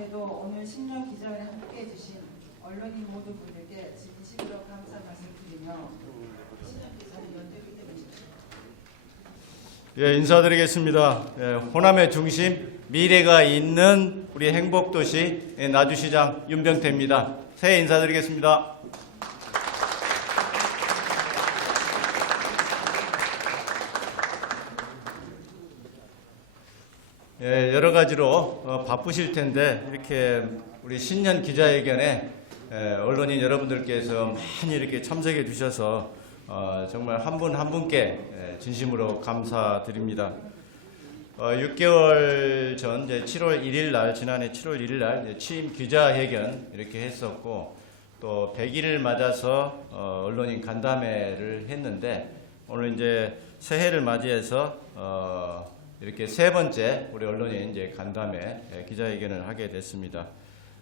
마지막에도 오늘 신년 기자회에 함께해 주신 언론인 모두 분들께 진심으로 감사 말씀드리며 신년 기자회 연대기 때문에 예, 인사드리겠습니다. 예, 호남의 중심, 미래가 있는 우리 행복도시 나주시장 윤병태입니다. 새해 인사드리겠습니다. 예, 여러 가지로 바쁘실 텐데 이렇게 우리 신년 기자회견에 언론인 여러분들께서 많이 이렇게 참석해 주셔서 정말 한 분 한 분께 진심으로 감사드립니다. 6개월 전 이제 7월 1일 날, 지난해 7월 1일 날 취임 기자회견 이렇게 했었고, 또 100일을 맞아서 언론인 간담회를 했는데, 오늘 이제 새해를 맞이해서 이렇게 세 번째 우리 언론인 이제 간담회 기자회견을 하게 됐습니다.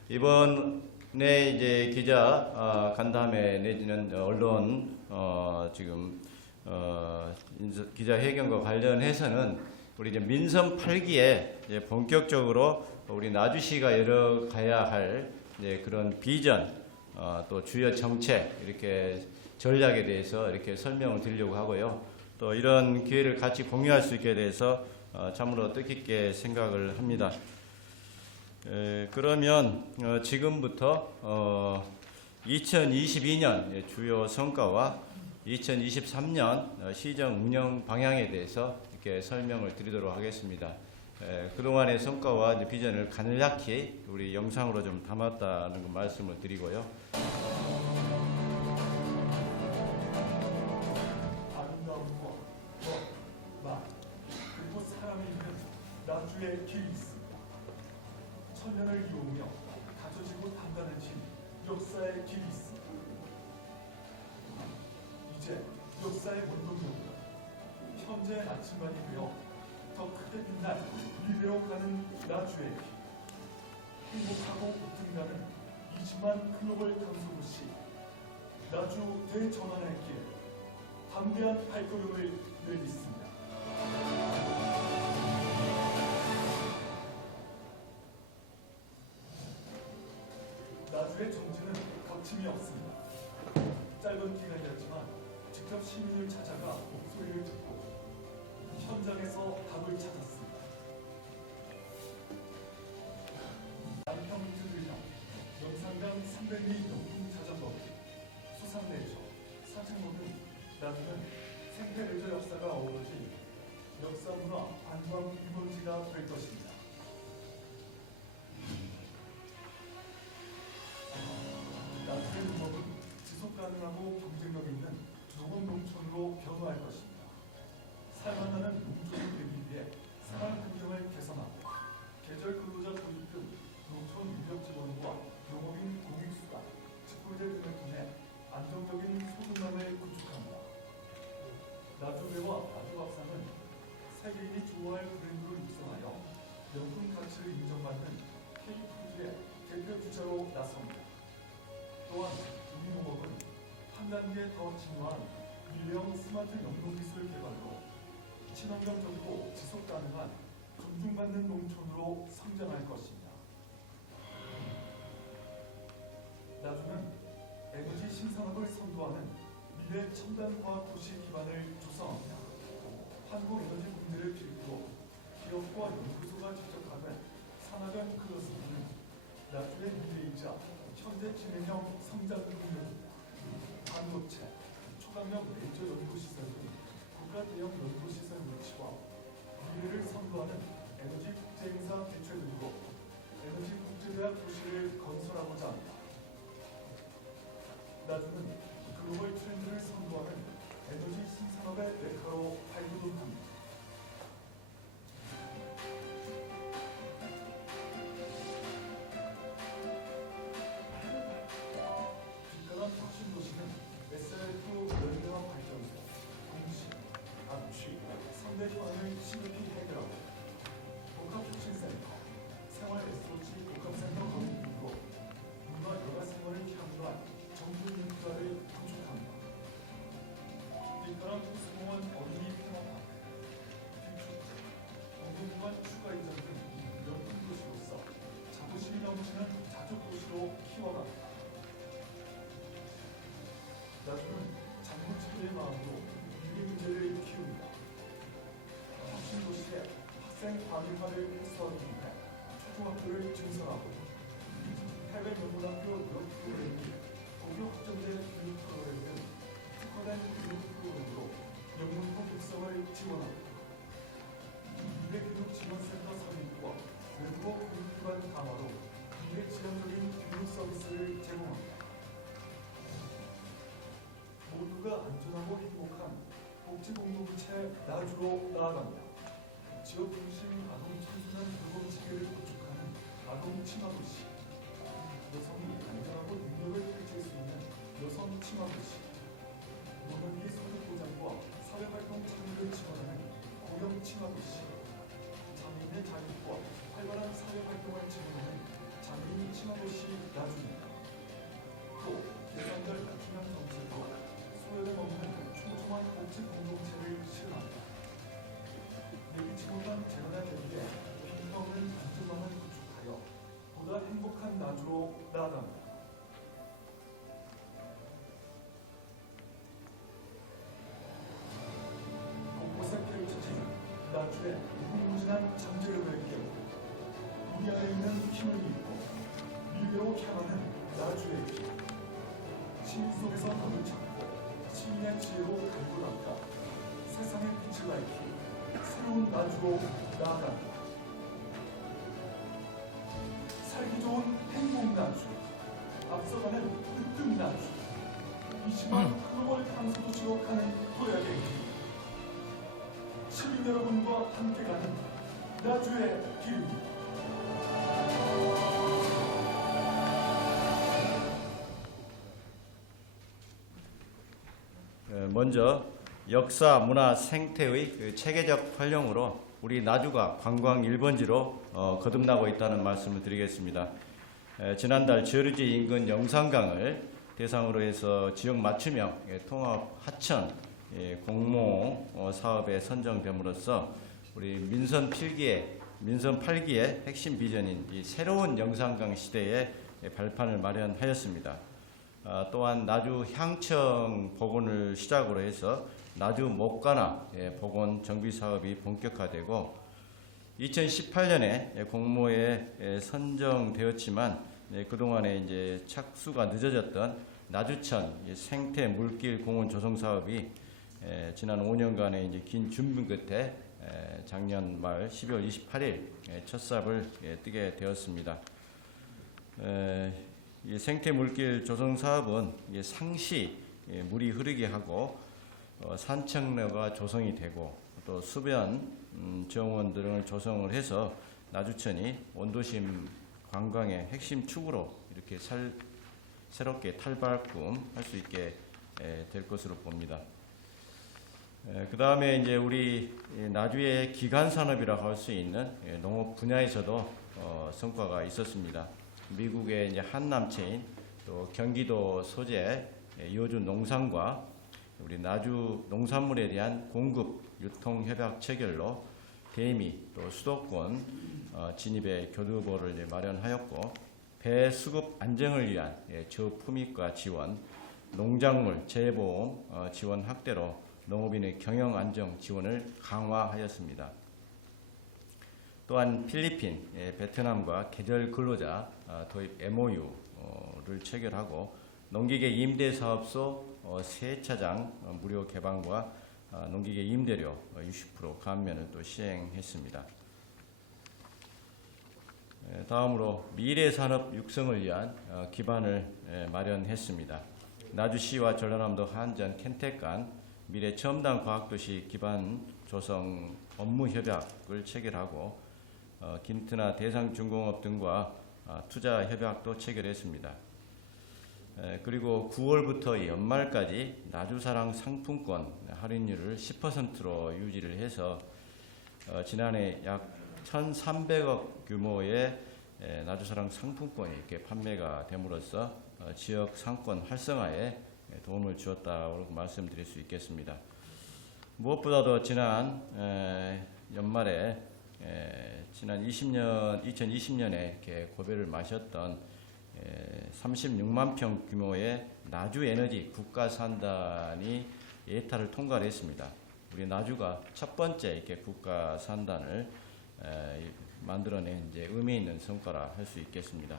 이번에 이제 기자 간담회 내지는 언론 지금 기자회견과 관련해서는 우리 이제 민선 8기에 이제 본격적으로 우리 나주시가 열어가야 할 이제 그런 비전, 또 주요 정책, 이렇게 전략에 대해서 이렇게 설명을 드리려고 하고요. 또 이런 기회를 같이 공유할 수 있게 돼서 참으로 뜻깊게 생각을 합니다. 그러면 지금부터 2022년 주요 성과와 2023년 시정 운영 방향에 대해서 이렇게 설명을 드리도록 하겠습니다. 그동안의 성과와 비전을 간략히 우리 영상으로 좀 담았다는 그 말씀을 드리고요. 아름다움과 말, 그리고 사람이 있는 나주의 길이 있습니다. 천년을 이루며 다져지고 단단해진 역사의 길이 있습니다. 이제 역사의 원동력으로 현재의 나침반이 되어 더 크게 빛날 미래로 가는 나주의 길, 행복하고 웃든가는 20만 글로벌 강소도시 나주 대전환의 길, 담대한 발걸음을 내딛습니다. 나주의 정치는 거침이 없습니다. 짧은 기간이었지만 직접 시민을 찾아가 목소리를 듣고 현장에서 답을 찾았습니다. 남평주들형 영산강 300리 용품 자전거길, 수상레저, 사직로 등 나주는 생태레저 역사가 어우러진 역사문화 관광 유물지가 될 것입니다. 나주의 농업은 지속가능하고 경쟁력 있는 조업 농촌으로 변화할 것입니다. 살만하는 농촌이 되기 위해 생활 환경을 개선하고 계절 근로자 도입 등 농촌 인력 지원과 농업인 공익수당, 직불제 등을 통해 안정적인 소득망을 구축합니다. 나주배와 나주밥상은 세계인이 좋아할 브랜드로 육성하여 명품 가치를 인정받는 K푸드의 대표 주자로 나섭니다. 또한 우리 농업은 한 단계 더 진화한 미래형 스마트 영농기술 개발로 친환경적이고 지속가능한 존중받는 농촌으로 성장할 것입니다. 나주는 에너지 신산업을 선도하는 미래 첨단과학 도시 기반을 조성합니다. 한국에너지 분야를 필두로 기업과 연구소가 직접하는 산학연 클러스터는 나주의 미래이자 현대 진행형 성장 동력입니다. 반도체, 초강력 레이저 연구시설 등 국가 대형 연구시설 위치와 미래를 선도하는 에너지 국제행사 개최 등으로 에너지 국제대학 도시를 건설하고자 합니다. 나주는 글로벌 트렌드를 선도하는 에너지 신산업의 단일화를 해소하기 위해 초중학교를 증설하고 해외 명문학교 유학 프로그램이 고교 학점제 교육 프로그램 등 특화된 교육 프로그램으로 영문화 육성을 지원하고 미래교육지원센터 설립과 외국어 교육기관 강화로 미래지향적인 교육 서비스를 제공합니다. 모두가 안전하고 행복한 복지공동체 나주로 나아갑니다. 지역 중심 아동 청소년 돌봄 체계를 구축하는 아동 친화 도시, 여성이 안전하고 능력을 펼칠 수 있는 여성 친화 도시, 노년기 소득 보장과 사회활동 참여를 지원하는 고령 친화 도시, 장애인의 자립과 활발한 사회활동을 지원하는 장애인 친화 도시 나주입니다. 또 계산별 맞춤형 정책과 소외를 먹는 촘촘한 복지 공동체를 실현합니다. 예기치 못한 재난에 대비해 빈없는 안전망을 구축하여 보다 행복한 나주로 나아갑니다. 곳곳에 펼쳐진 나주의 무궁무진한 잠재력을 깨우고 우리 안에 있는 힘을 믿고 미래로 향하는 나주의 길, 시민 속에서 답을 찾고 시민의 지혜로 갈고 닦아 세상의 빛을 밝히 새로운 나주로 나아갑니다. 살기 좋은 행복 나주, 앞서가는 으뜸 나주, 20만 글로벌 탐사 도시로 가는 도약의 길, 시민 여러분과 함께 가는 나주의 길입니다. 먼저 역사, 문화, 생태의 그 체계적 활용으로 우리 나주가 관광 1번지로 거듭나고 있다는 말씀을 드리겠습니다. 지난달 저류지 인근 영산강을 대상으로 해서 지역 맞춤형 통합 하천 공모 사업에 선정됨으로써 우리 민선 8기의 핵심 비전인 이 새로운 영산강 시대의 발판을 마련하였습니다. 또한 나주 향청 복원을 시작으로 해서 나주 목가나 복원 정비 사업이 본격화되고 2018년에 공모에 선정되었지만 그동안에 이제 착수가 늦어졌던 나주천 생태 물길 공원 조성 사업이 지난 5년간의 이제 긴 준비 끝에 작년 말 12월 28일 첫 삽을 뜨게 되었습니다. 이 생태 물길 조성 사업은 상시 물이 흐르게 하고 산책로가 조성이 되고 또 수변 정원 등을 조성을 해서 나주천이 원도심 관광의 핵심 축으로 이렇게 새롭게 탈바꿈할 수 있게 될 것으로 봅니다. 그 다음에 이제 우리 나주의 기간 산업이라고 할 수 있는 농업 분야에서도 성과가 있었습니다. 미국의 이제 한남체인 또 경기도 소재 이어준 농산과 우리 나주 농산물에 대한 공급 유통 협약 체결로 대미 또 수도권 진입의 교두보를 이제 마련하였고 배 수급 안정을 위한 저품위과 지원, 농작물 재보험 지원 확대로 농업인의 경영 안정 지원을 강화하였습니다. 또한 필리핀, 베트남과 계절 근로자 도입 MOU를 체결하고 농기계 임대 사업소 세차장 무료 개방과 농기계 임대료 60% 감면을 또 시행했습니다. 다음으로 미래 산업 육성을 위한 기반을 마련했습니다. 나주시와 전라남도 한전 켄텍 간 미래 첨단 과학도시 기반 조성 업무 협약을 체결하고 긴트나 대상중공업 등과 투자 협약도 체결했습니다. 그리고 9월부터 연말까지 나주사랑 상품권 할인율을 10%로 유지를 해서 지난해 약 1,300억 규모의 나주사랑 상품권이 이렇게 판매가 됨으로써 지역 상권 활성화에 도움을 주었다고 말씀드릴 수 있겠습니다. 무엇보다도 지난 연말에 지난 2020년에 이렇게 고배를 마셨던 36만 평 규모의 나주에너지 국가산단이 예타를 통과를 했습니다. 우리 나주가 첫 번째 이렇게 국가산단을 만들어낸 이제 의미 있는 성과라 할 수 있겠습니다.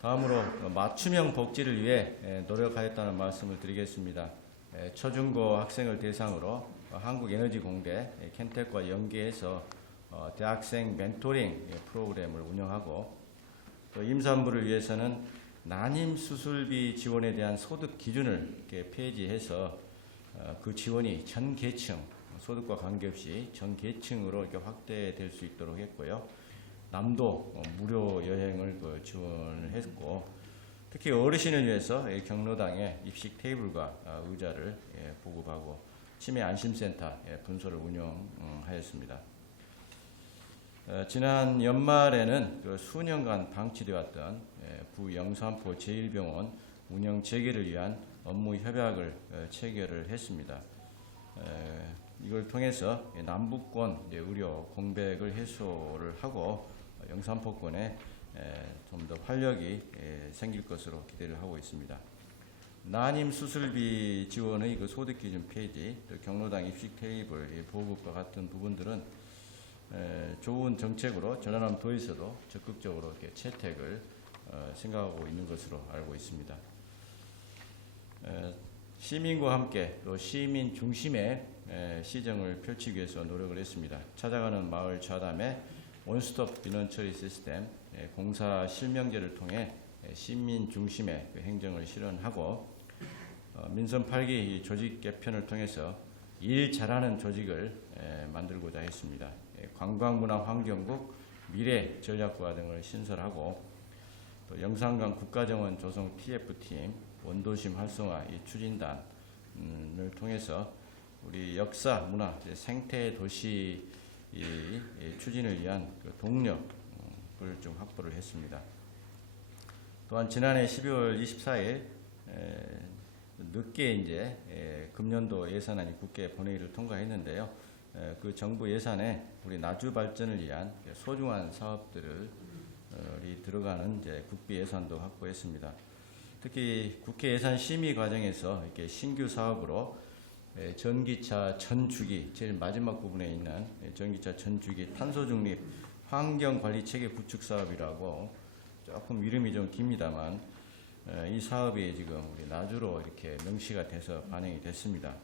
다음으로 맞춤형 복지를 위해 노력하였다는 말씀을 드리겠습니다. 초중고 학생을 대상으로 한국에너지공대 켄텍과 연계해서 대학생 멘토링 프로그램을 운영하고, 또 임산부를 위해서는 난임 수술비 지원에 대한 소득 기준을 이렇게 폐지해서 그 지원이 전 계층, 소득과 관계없이 전 계층으로 이렇게 확대될 수 있도록 했고요. 남도 무료 여행을 지원을 했고, 특히 어르신을 위해서 경로당에 입식 테이블과 의자를 보급하고 치매 안심센터 분소를 운영하였습니다. 지난 연말에는 수년간 방치되었던 부영산포 제1병원 운영 재개를 위한 업무 협약을 체결을 했습니다. 이걸 통해서 남북권 의료 공백을 해소를 하고 영산포권에 좀 더 활력이 생길 것으로 기대를 하고 있습니다. 난임 수술비 지원의 그 소득 기준 폐지, 또 경로당 입식 테이블 보급과 같은 부분들은 좋은 정책으로 전라남 도에서도 적극적으로 이렇게 채택을 생각하고 있는 것으로 알고 있습니다. 시민과 함께 또 시민 중심의 시정을 펼치기 위해서 노력을 했습니다. 찾아가는 마을 좌담에 원스톱 민원 처리 시스템 공사 실명제를 통해 시민 중심의 그 행정을 실현하고, 민선 8기 조직 개편을 통해서 일 잘하는 조직을 만들고자 했습니다. 관광문화환경국 미래 전략과 등을 신설하고, 또 영산강 국가정원 조성 TF팀 원도심 활성화 추진단을 통해서 우리 역사, 문화, 생태 도시 추진을 위한 그 동력을 좀 확보를 했습니다. 또한 지난해 12월 24일 늦게 이제 금년도 예산안이 국회 본회의를 통과했는데요. 그 정부 예산에 우리 나주 발전을 위한 소중한 사업들이 들어가는 이제 국비 예산도 확보했습니다. 특히 국회 예산 심의 과정에서 이렇게 신규 사업으로 전기차 전주기, 제일 마지막 부분에 있는 전기차 전주기 탄소 중립 환경 관리 체계 구축 사업이라고, 조금 이름이 좀 깁니다만 이 사업이 지금 우리 나주로 이렇게 명시가 돼서 반영이 됐습니다.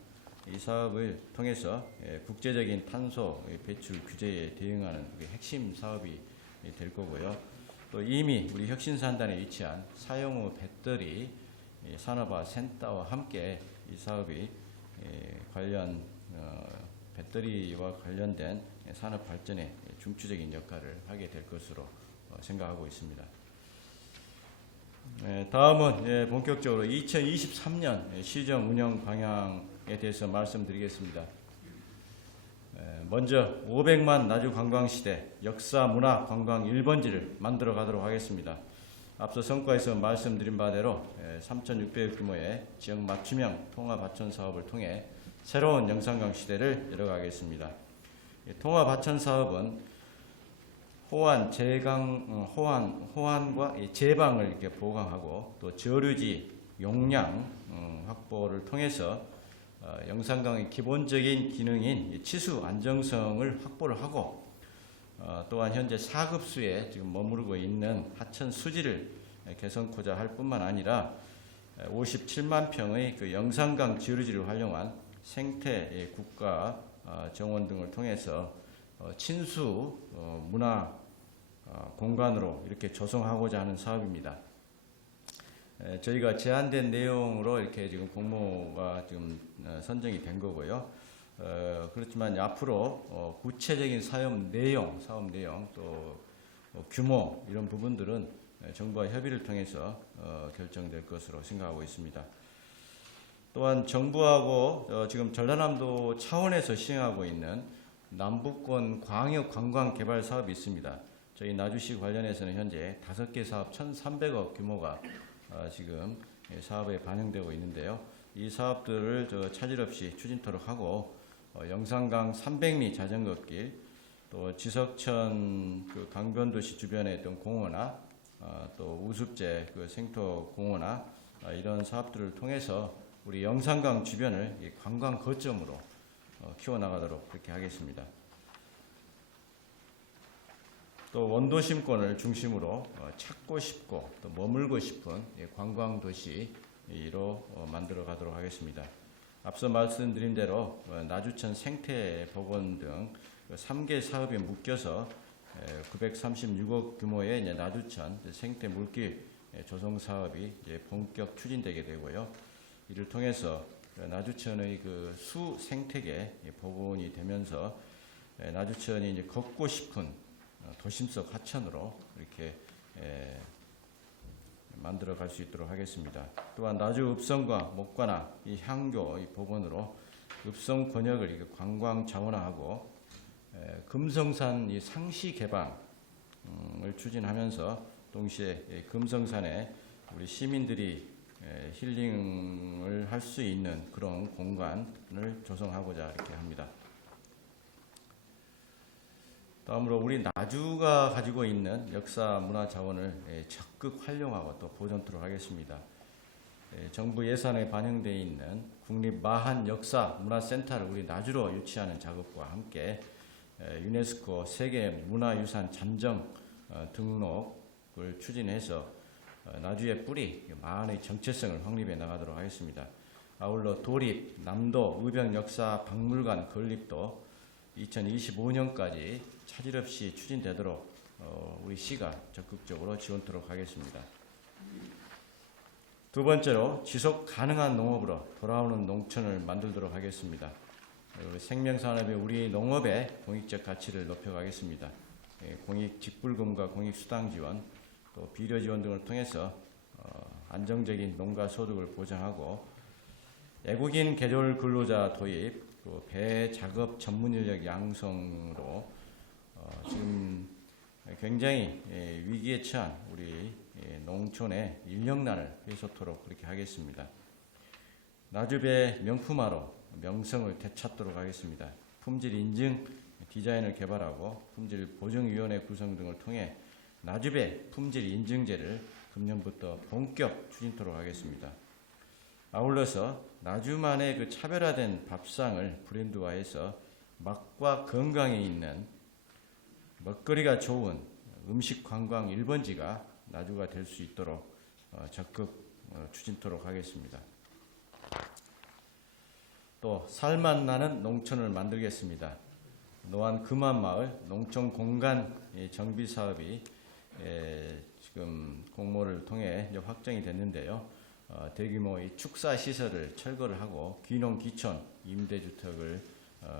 이 사업을 통해서 국제적인 탄소 배출 규제에 대응하는 핵심 사업이 될 거고요. 또 이미 우리 혁신산단에 위치한 사용후 배터리 산업화 센터와 함께 이 사업이 관련 배터리와 관련된 산업 발전에 중추적인 역할을 하게 될 것으로 생각하고 있습니다. 다음은 본격적으로 2023년 시정 운영 방향에 대해서 말씀드리겠습니다. 먼저 500만 나주 관광시대 역사 문화 관광 1번지를 만들어 가도록 하겠습니다. 앞서 성과에서 말씀드린 바대로 3,600억 규모의 지역 맞춤형 통합 하천 사업을 통해 새로운 영산강 시대를 열어가겠습니다. 통합 하천 사업은 호환과 제방을 이렇게 보강하고, 또 저류지 용량 확보를 통해서 영산강의 기본적인 기능인 치수 안정성을 확보를 하고, 또한 현재 4급수에 지금 머무르고 있는 하천 수지를 개선코자 할 뿐만 아니라 57만 평의 그 영산강 저류지를 활용한 생태 국가 정원 등을 통해서 친수 문화 공간으로 이렇게 조성하고자 하는 사업입니다. 저희가 제한된 내용으로 이렇게 지금 공모가 지금 선정이 된 거고요. 그렇지만 앞으로 구체적인 사업 내용 또 규모 이런 부분들은 정부와 협의를 통해서 결정될 것으로 생각하고 있습니다. 또한 정부하고 지금 전라남도 차원에서 시행하고 있는 남북권 광역 관광 개발 사업이 있습니다. 저희 나주시 관련해서는 현재 5개 사업 1,300억 규모가 지금 사업에 반영되고 있는데요. 이 사업들을 차질 없이 추진토록 하고, 영산강 300리 자전거길, 또 지석천 그 강변도시 주변에 있던 공원화, 또 우습제 그 생토 공원화, 이런 사업들을 통해서 우리 영산강 주변을 관광 거점으로 키워나가도록 그렇게 하겠습니다. 또 원도심권을 중심으로 찾고 싶고 또 머물고 싶은 관광도시로 만들어 가도록 하겠습니다. 앞서 말씀드린 대로 나주천 생태복원 등 3개 사업에 묶여서 936억 규모의 이제 나주천 생태 물길 조성 사업이 이제 본격 추진되게 되고요. 이를 통해서 나주천의 그 수 생태계 복원이 되면서 나주천이 이제 걷고 싶은 도심 속 하천으로 이렇게 만들어 갈 수 있도록 하겠습니다. 또한 나주 읍성과 목관화 이 향교 이 복원으로 읍성 권역을 관광 자원화하고 금성산 이 상시 개방을 추진하면서 동시에 금성산에 우리 시민들이 힐링을 할 수 있는 그런 공간을 조성하고자 이렇게 합니다. 다음으로 우리 나주가 가지고 있는 역사 문화 자원을 적극 활용하고 또 보존토록 하겠습니다. 정부 예산에 반영되어 있는 국립 마한 역사 문화센터를 우리 나주로 유치하는 작업과 함께 유네스코 세계 문화유산 잠정 등록을 추진해서 나주의 뿌리 마한의 정체성을 확립해 나가도록 하겠습니다. 아울러 도립, 남도, 의병 역사 박물관 건립도 2025년까지 차질 없이 추진되도록 우리 시가 적극적으로 지원토록 하겠습니다. 두 번째로 지속 가능한 농업으로 돌아오는 농촌을 만들도록 하겠습니다. 생명산업의 우리 농업의 공익적 가치를 높여가겠습니다. 공익 직불금과 공익 수당 지원, 또 비료 지원 등을 통해서 안정적인 농가 소득을 보장하고 외국인 계절 근로자 도입, 또 배 작업 전문 인력 양성으로 지금 굉장히 위기에 처한 우리 농촌의 인력난을 해소토록 그렇게 하겠습니다. 나주배 명품화로 명성을 되찾도록 하겠습니다. 품질 인증 디자인을 개발하고 품질 보증위원회 구성 등을 통해 나주배 품질 인증제를 금년부터 본격 추진토록 하겠습니다. 아울러서 나주만의 그 차별화된 밥상을 브랜드화해서 맛과 건강에 있는 먹거리가 좋은 음식 관광 1번지가 나주가 될 수 있도록 적극 추진토록 하겠습니다. 또 살맛 나는 농촌을 만들겠습니다. 노안 금안마을 농촌 공간 정비 사업이 지금 공모를 통해 확정이 됐는데요. 대규모의 축사 시설을 철거를 하고 귀농 귀촌 임대주택을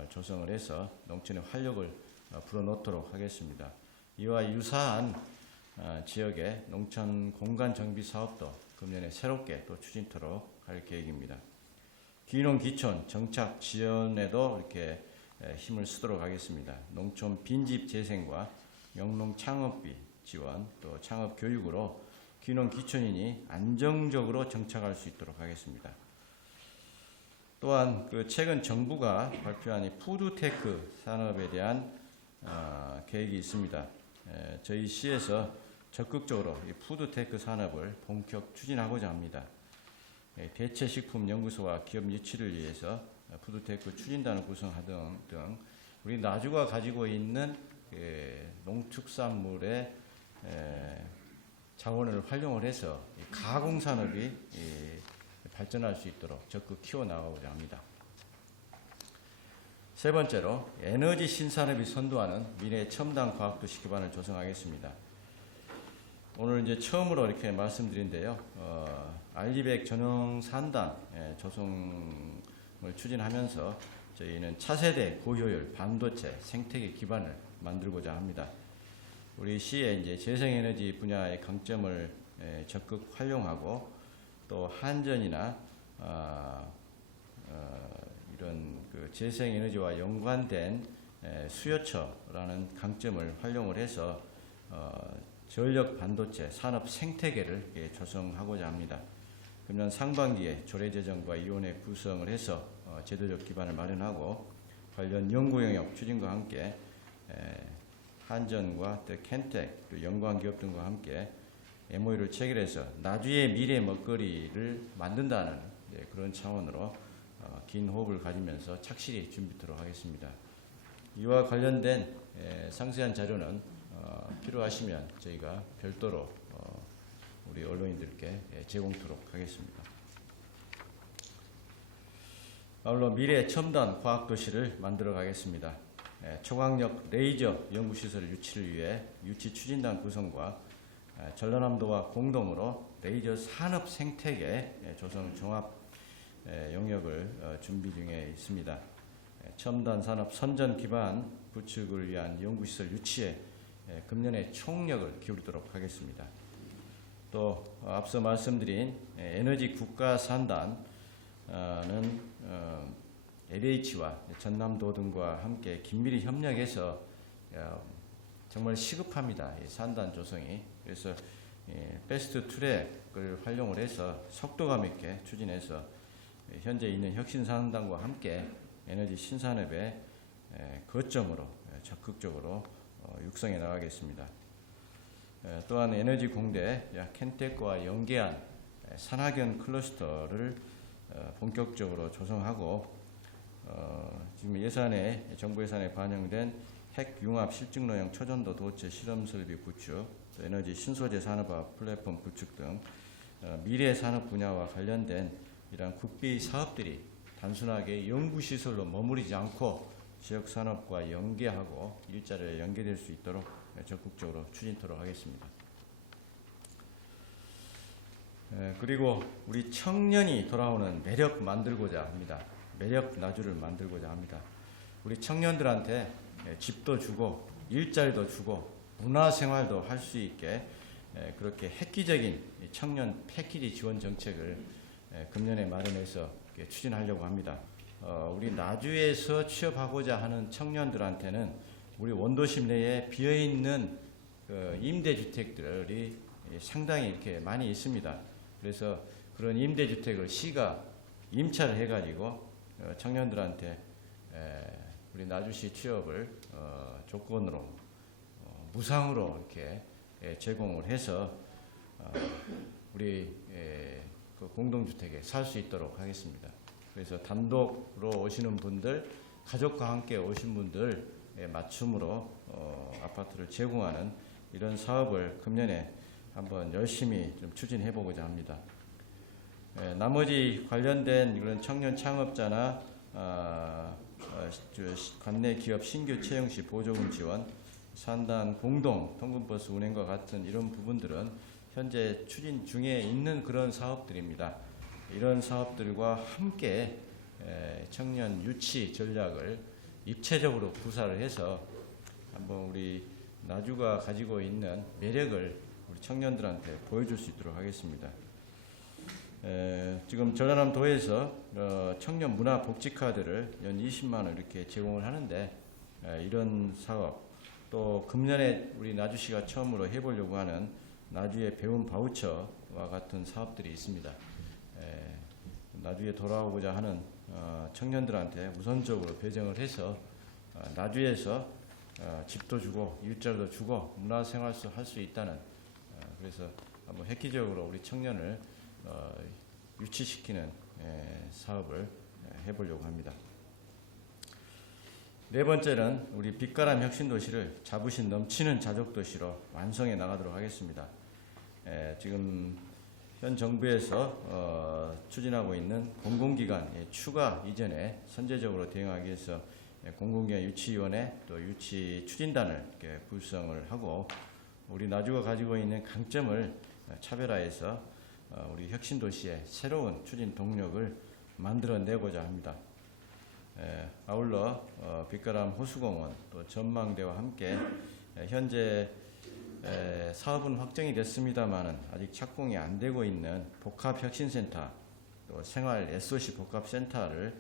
조성을 해서 농촌의 활력을 불어넣도록 하겠습니다. 이와 유사한 지역의 농촌 공간 정비 사업도 금년에 새롭게 또 추진토록 할 계획입니다. 귀농 귀촌 정착 지원에도 이렇게 힘을 쓰도록 하겠습니다. 농촌 빈집 재생과 영농 창업비 지원, 또 창업 교육으로 귀농 귀촌인이 안정적으로 정착할 수 있도록 하겠습니다. 또한 그 최근 정부가 발표한 이 푸드테크 산업에 대한 계획이 있습니다. 저희 시에서 적극적으로 이 푸드테크 산업을 본격 추진하고자 합니다. 대체식품연구소와 기업 유치를 위해서 푸드테크 추진단을 구성하등 등 우리 나주가 가지고 있는 농축산물의 자원을 활용을 해서 가공산업이 발전할 수 있도록 적극 키워나가고자 합니다. 세 번째로 에너지 신산업이 선도하는 미래 첨단 과학도시 기반을 조성하겠습니다. 오늘 이제 처음으로 이렇게 말씀드린데요. 알리백 전용 산단 조성을 추진하면서 저희는 차세대 고효율 반도체 생태계 기반을 만들고자 합니다. 우리 시의 이제 재생에너지 분야의 강점을 적극 활용하고 또 한전이나 이런 그 재생에너지와 연관된 수요처라는 강점을 활용을 해서 전력 반도체 산업 생태계를 조성하고자 합니다. 금년 상반기에 조례제정과 위원회 구성을 해서 제도적 기반을 마련하고 관련 연구 영역 추진과 함께 한전과 또 켄텍 또 연구한 기업 등과 함께 MOU를 체결해서 나주의 미래 먹거리를 만든다는 그런 차원으로 긴 호흡을 가지면서 착실히 준비토록 하겠습니다. 이와 관련된 상세한 자료는 필요하시면 저희가 별도로 우리 언론인들께 제공토록 하겠습니다. 아울러 미래 첨단 과학도시를 만들어 가겠습니다. 초강력 레이저 연구시설 유치를 위해 유치 추진단 구성과 전라남도와 공동으로 레이저 산업 생태계 조성 종합 용역을 준비 중에 있습니다. 첨단 산업 선전 기반 구축을 위한 연구시설 유치에 금년에 총력을 기울이도록 하겠습니다. 또 앞서 말씀드린 에너지 국가 산단은 LH와 전남도 등과 함께 긴밀히 협력해서 정말 시급합니다. 이 산단 조성이. 그래서 패스트 트랙을 활용을 해서 속도감 있게 추진해서 현재 있는 혁신산단과 함께 에너지 신산업의 거점으로 적극적으로 육성해 나가겠습니다. 또한 에너지 공대 켄텍과 연계한 산학연 클러스터를 본격적으로 조성하고 지금 예산에 정부 예산에 반영된 핵융합 실증로형 초전도 도체 실험 설비 구축, 또 에너지 신소재 산업화 플랫폼 구축 등 미래 산업 분야와 관련된 이러한 국비 사업들이 단순하게 연구시설로 머무르지 않고 지역 산업과 연계하고 일자리에 연계될 수 있도록 적극적으로 추진토록 하겠습니다. 그리고 우리 청년이 돌아오는 매력 만들고자 합니다. 매력 나주를 만들고자 합니다. 우리 청년들한테 집도 주고 일자리도 주고 문화생활도 할 수 있게 그렇게 획기적인 청년 패키지 지원 정책을 금년에 마련해서 추진하려고 합니다. 우리 나주에서 취업하고자 하는 청년들한테는 우리 원도심 내에 비어있는 임대주택들이 상당히 이렇게 많이 있습니다. 그래서 그런 임대주택을 시가 임차를 해가지고 청년들한테 우리 나주시 취업을 조건으로 무상으로 이렇게 제공을 해서 우리 그 공동주택에 살 수 있도록 하겠습니다. 그래서 단독으로 오시는 분들, 가족과 함께 오신 분들에 맞춤으로 아파트를 제공하는 이런 사업을 금년에 한번 열심히 좀 추진해 보고자 합니다. 나머지 관련된 이런 청년 창업자나 관내 기업 신규 채용 시 보조금 지원, 산단 공동 통근버스 운행과 같은 이런 부분들은 현재 추진 중에 있는 그런 사업들입니다. 이런 사업들과 함께 청년 유치 전략을 입체적으로 구사를 해서 한번 우리 나주가 가지고 있는 매력을 우리 청년들한테 보여줄 수 있도록 하겠습니다. 지금 전라남도에서 청년 문화 복지 카드를 연 20만 원 이렇게 제공을 하는데 이런 사업, 또 금년에 우리 나주시가 처음으로 해보려고 하는 나주의 배움 바우처와 같은 사업들이 있습니다. 나주에 돌아오고자 하는 청년들한테 우선적으로 배정을 해서 나주에서 집도 주고 일자리도 주고 문화생활도 할 수 있다는, 그래서 한번 획기적으로 우리 청년을 유치시키는 사업을 해보려고 합니다. 네 번째는 우리 빛가람 혁신도시를 자부심 넘치는 자족도시로 완성해 나가도록 하겠습니다. 지금 현 정부에서 추진하고 있는 공공기관 추가 이전에 선제적으로 대응하기 위해서 공공기관 유치위원회 또 유치 추진단을 이렇게 구성을 하고 우리 나주가 가지고 있는 강점을 차별화해서 우리 혁신도시의 새로운 추진 동력을 만들어내고자 합니다. 아울러 빛가람 호수공원 또 전망대와 함께 현재 사업은 확정이 됐습니다만은 아직 착공이 안 되고 있는 복합혁신센터 또 생활 SOC 복합센터를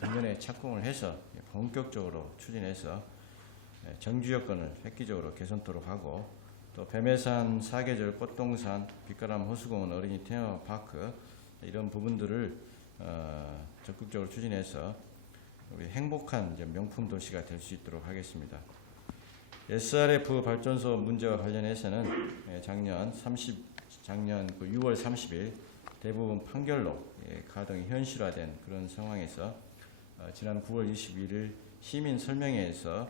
금년에 착공을 해서 본격적으로 추진해서 정주 여건을 획기적으로 개선토록 하고 또 뱀해산 사계절 꽃동산 빛가람 호수공원 어린이 테마파크 이런 부분들을 적극적으로 추진해서 우리 행복한 명품 도시가 될 수 있도록 하겠습니다. SRF 발전소 문제와 관련해서는 작년 6월 30일 대부분 판결로 가동이 현실화된 그런 상황에서 지난 9월 21일 시민 설명회에서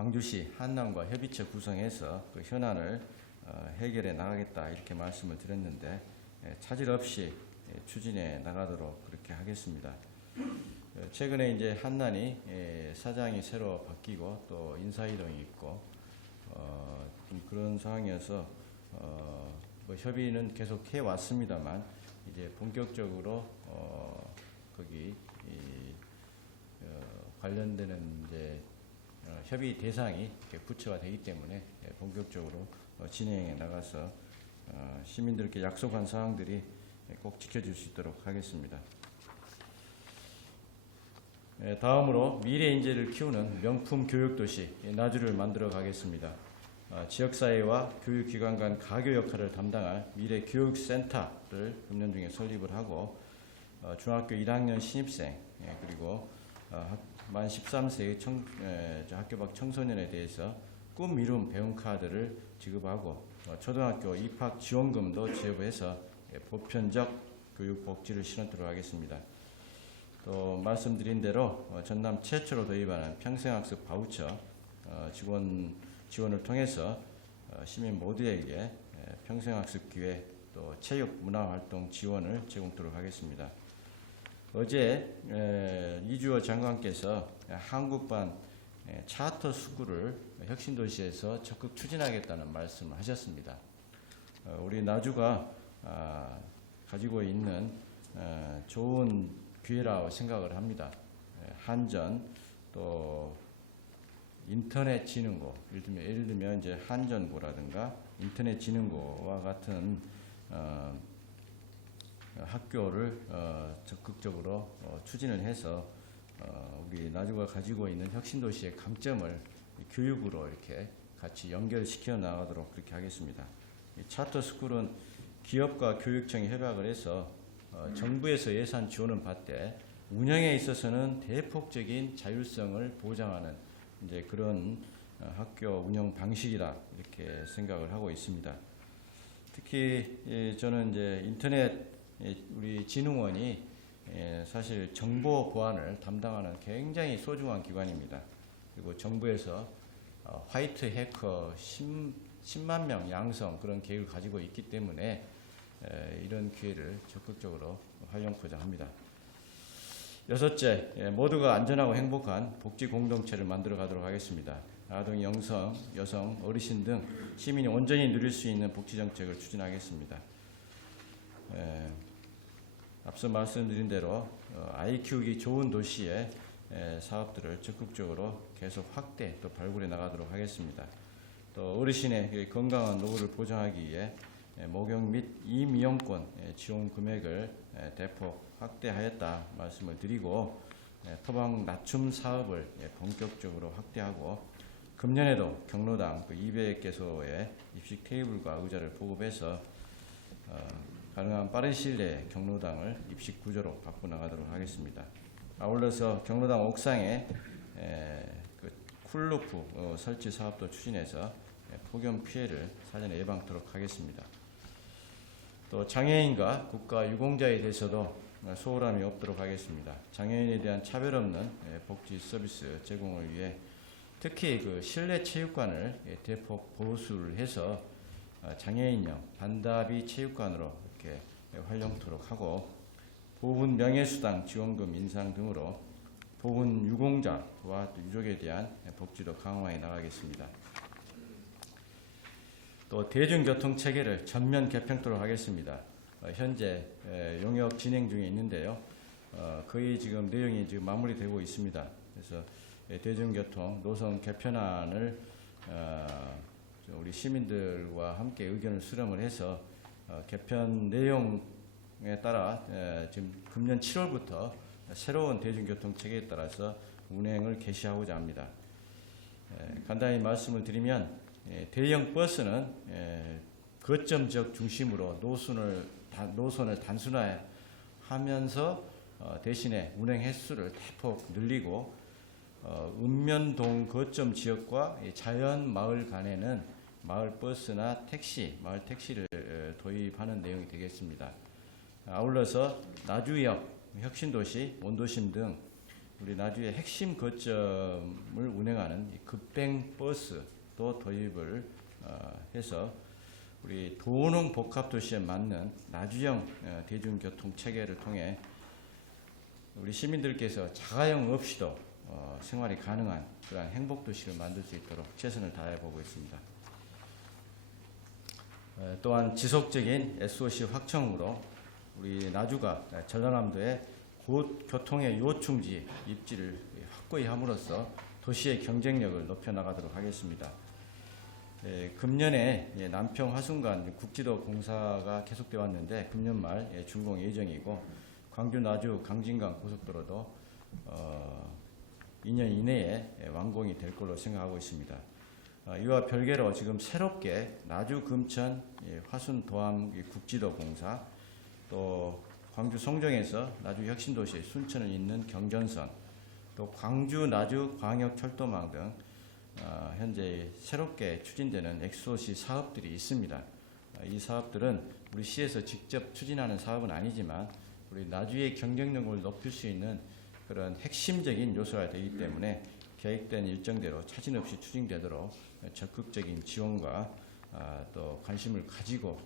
광주시 한남과 협의체 구성해서 그 현안을 해결해 나가겠다 이렇게 말씀을 드렸는데 차질 없이 추진해 나가도록 그렇게 하겠습니다. 최근에 이제 한남이 사장이 새로 바뀌고 또 인사이동이 있고 좀 그런 상황이어서 뭐 협의는 계속 해 왔습니다만 이제 본격적으로 거기 관련되는 이제 협의 대상이 구체화되기 때문에 본격적으로 진행해 나가서 시민들께 약속한 사항들이 꼭 지켜질 수 있도록 하겠습니다. 다음으로 미래 인재를 키우는 명품 교육도시 나주를 만들어 가겠습니다. 지역사회와 교육기관 간 가교 역할을 담당할 미래 교육센터를 금년 중에 설립을 하고 중학교 1학년 신입생 그리고 만 13세의 학교 밖 청소년에 대해서 꿈 이룸 배움카드를 지급하고 초등학교 입학 지원금도 지급해서 보편적 교육 복지를 실현토록 하겠습니다. 또 말씀드린 대로 전남 최초로 도입하는 평생학습 바우처 지원을 통해서 시민 모두에게 평생학습 기회 또 체육 문화활동 지원을 제공토록 하겠습니다. 어제 이주호 장관께서 한국반 차터 스쿨을 혁신도시에서 적극 추진하겠다는 말씀을 하셨습니다. 우리 나주가 가지고 있는 좋은 기회라고 생각을 합니다. 한전 또 인터넷 지능고 예를 들면 이제 한전고라든가 인터넷 지능고와 같은 학교를 적극적으로 추진을 해서 우리 나주가 가지고 있는 혁신도시의 강점을 교육으로 이렇게 같이 연결시켜 나가도록 그렇게 하겠습니다. 차터 스쿨은 기업과 교육청이 협약을 해서 정부에서 예산 지원을 받되 운영에 있어서는 대폭적인 자율성을 보장하는 이제 그런 학교 운영 방식이다 이렇게 생각을 하고 있습니다. 특히 저는 이제 인터넷 우리 진흥원이 사실 정보 보안을 담당하는 굉장히 소중한 기관입니다. 그리고 정부에서 화이트 해커 10만 명 양성 그런 계획을 가지고 있기 때문에 이런 기회를 적극적으로 활용하고자 합니다. 여섯째, 모두가 안전하고 행복한 복지 공동체를 만들어 가도록 하겠습니다. 아동, 여성, 어르신 등 시민이 온전히 누릴 수 있는 복지 정책을 추진하겠습니다. 앞서 말씀드린 대로 아이 키우기 좋은 도시의 사업들을 적극적으로 계속 확대 또 발굴해 나가도록 하겠습니다. 또 어르신의 건강한 노후를 보장하기 위해 목욕 및 이미용권 지원 금액을 대폭 확대하였다 말씀을 드리고 토방 낮춤 사업을 본격적으로 확대하고 금년에도 경로당 200개소의 입식 테이블과 의자를 보급해서 가능한 빠른 시일 내에 경로당을 입식 구조로 바꿔나가도록 하겠습니다. 아울러서 경로당 옥상에 쿨루프 설치 사업도 추진해서 폭염 피해를 사전에 예방토록 하겠습니다. 또 장애인과 국가 유공자에 대해서도 소홀함이 없도록 하겠습니다. 장애인에 대한 차별 없는 복지 서비스 제공을 위해 특히 그 실내 체육관을 대폭 보수를 해서 장애인용 반다비 체육관으로 이렇게 활용토록 하고 보훈 명예수당 지원금 인상 등으로 보훈 유공자와 또 유족에 대한 복지도 강화해 나가겠습니다. 또 대중교통 체계를 전면 개편토록 하겠습니다. 현재 용역 진행 중에 있는데요. 거의 지금 내용이 지금 마무리되고 있습니다. 그래서 대중교통 노선 개편안을 우리 시민들과 함께 의견을 수렴을 해서 개편 내용에 따라 지금 금년 7월부터 새로운 대중교통 체계에 따라서 운행을 개시하고자 합니다. 간단히 말씀을 드리면 대형 버스는 거점 지역 중심으로 노선을 단순화하면서 대신에 운행 횟수를 대폭 늘리고 읍면동 거점 지역과 자연 마을 간에는 마을 버스나 마을 택시를 도입하는 내용이 되겠습니다. 아울러서 나주역, 혁신도시, 원도심 등 우리 나주의 핵심 거점을 운행하는 이 급행 버스도 도입을 해서 우리 도농 복합도시에 맞는 나주형 대중교통 체계를 통해 우리 시민들께서 자가용 없이도 생활이 가능한 그러한 행복도시를 만들 수 있도록 최선을 다해 보고 있습니다. 또한 지속적인 SOC 확충으로 우리 나주가 전라남도의 교통의 요충지 입지를 확고히 함으로써 도시의 경쟁력을 높여나가도록 하겠습니다. 금년에 남평 화순간 국지도 공사가 계속되어 왔는데 금년 말 준공 예정이고 광주 나주 강진강 고속도로도 2년 이내에 완공이 될 걸로 생각하고 있습니다. 이와 별개로 지금 새롭게 나주 금천 화순 도암 국지도 공사, 또 광주 송정에서 나주 혁신도시 순천을 잇는 경전선, 또 광주 나주 광역철도망 등 현재 새롭게 추진되는 SOC 사업들이 있습니다. 이 사업들은 우리 시에서 직접 추진하는 사업은 아니지만 우리 나주의 경쟁력을 높일 수 있는 그런 핵심적인 요소가 되기 때문에 계획된 일정대로 차질 없이 추진되도록 적극적인 지원과 또 관심을 가지고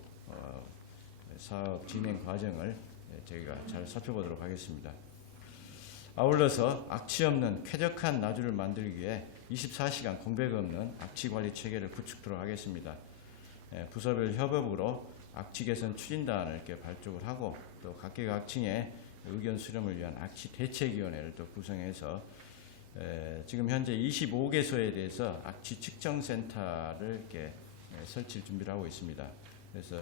사업 진행 과정을 저희가 잘 살펴보도록 하겠습니다. 아울러서 악취 없는 쾌적한 나주를 만들기 위해 24시간 공백 없는 악취 관리 체계를 구축토록 하겠습니다. 부서별 협업으로 악취 개선 추진단을 이렇게 발족을 하고 또 각계각층의 의견 수렴을 위한 악취 대책위원회를 또 구성해서 지금 현재 25개소에 대해서 악취 측정센터를 이렇게 설치 준비를 하고 있습니다. 그래서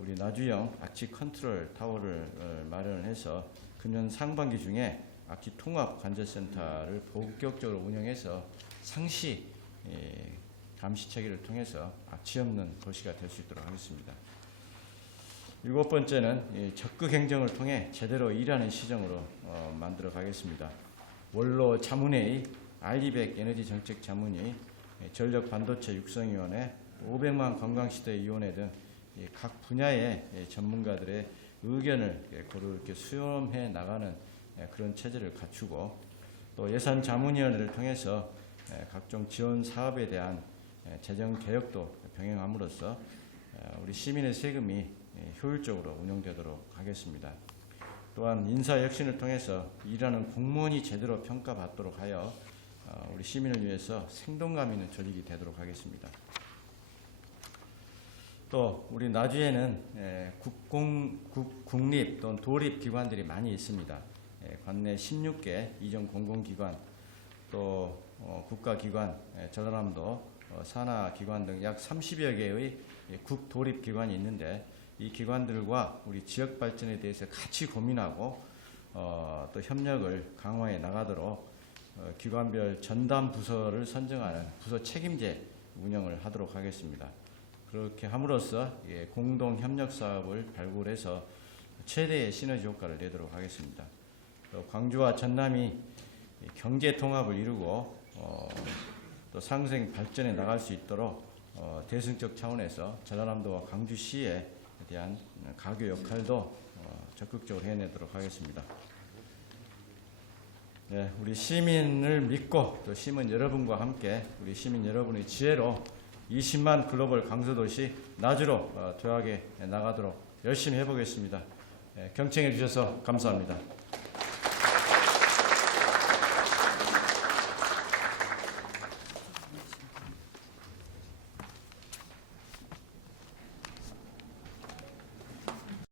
우리 나주형 악취 컨트롤 타워를 마련을 해서 금년 상반기 중에 악취 통합 관제센터를 본격적으로 운영해서 상시 감시 체계를 통해서 악취 없는 도시가 될 수 있도록 하겠습니다. 7번째는 적극 행정을 통해 제대로 일하는 시정으로 만들어 가겠습니다. 원로 자문회의, 알리백 에너지 정책 자문위, 전력 반도체 육성위원회, 500만 관광시대위원회 등 각 분야의 전문가들의 의견을 고루 이렇게 수렴해 나가는 그런 체제를 갖추고 또 예산 자문위원회를 통해서 각종 지원 사업에 대한 재정 개혁도 병행함으로써 우리 시민의 세금이 효율적으로 운영되도록 하겠습니다. 또한 인사 혁신을 통해서 일하는 공무원이 제대로 평가받도록 하여 우리 시민을 위해서 생동감 있는 조직이 되도록 하겠습니다. 또 우리 나주에는 국립 또는 도립 기관들이 많이 있습니다. 관내 16개 이전 공공기관, 또 국가기관, 전라남도 산하기관 등 약 30여 개의 국도립기관이 있는데 이 기관들과 우리 지역 발전에 대해서 같이 고민하고 또 협력을 강화해 나가도록 기관별 전담 부서를 선정하는 부서 책임제 운영을 하도록 하겠습니다. 그렇게 함으로써 공동 협력 사업을 발굴해서 최대의 시너지 효과를 내도록 하겠습니다. 또 광주와 전남이 경제 통합을 이루고 또 상생 발전해 나갈 수 있도록 대승적 차원에서 전라남도와 광주시에 대한 가교 역할도 적극적으로 해내도록 하겠습니다. 네, 우리 시민을 믿고 또 시민 여러분과 함께 우리 시민 여러분의 지혜로 20만 글로벌 강서도시 나주로 도약해 나가도록 열심히 해보겠습니다. 경청해 주셔서 감사합니다.